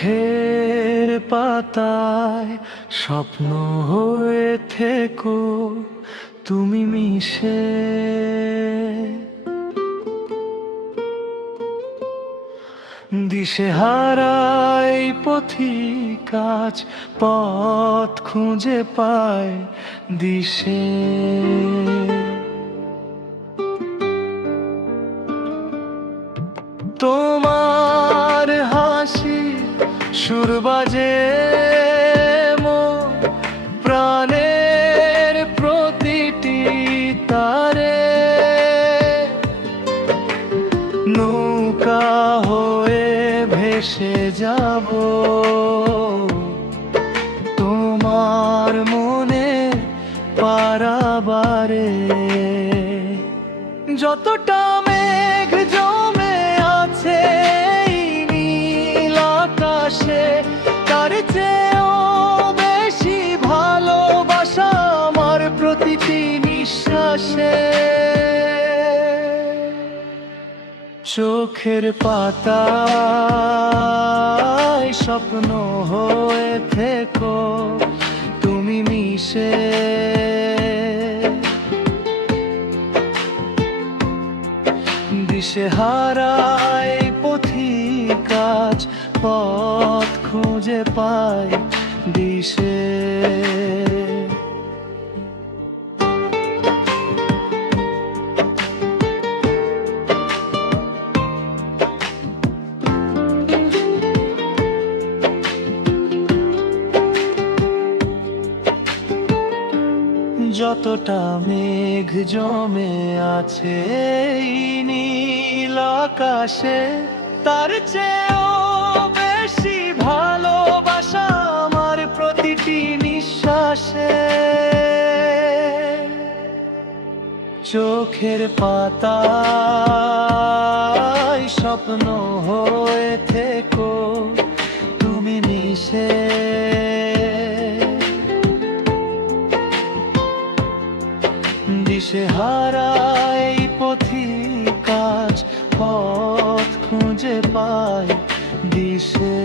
চোখের পাতায় স্বপ্ন হয়ে থেকো তুমি মিশে, দিশেহারাই পথিক আজ পথ খুঁজে পায় দিশে। তোমার হাসি সুর বাজে মোর প্রাণের প্রতিটি তারে, নৌকা হয়ে ভেসে যাব তোমার মনে পারাবারে। যতটা মেঘ জমে আছে এই নীল আকাশে, তার চেয়েও বেশি ভালোবাসা আমার প্রতিটি নিঃশ্বাসে। চোখের পাতায় স্বপ্ন হয়ে থেকো তুমি মিশে, দিশেহারায় পথিক আজ পথ খুঁজে পায় দিশে। যতটা মেঘ জমে আছে এই নীল আকাশে, তার চেয়েও বেশি ভালোবাসা আমার প্রতিটি নিঃশ্বাসে। চোখের পাতায় স্বপ্ন হয়ে থেকো তুমি মিশে, দিশেহারাই পথিক আজ পথ খুঁজে পায় দিশে।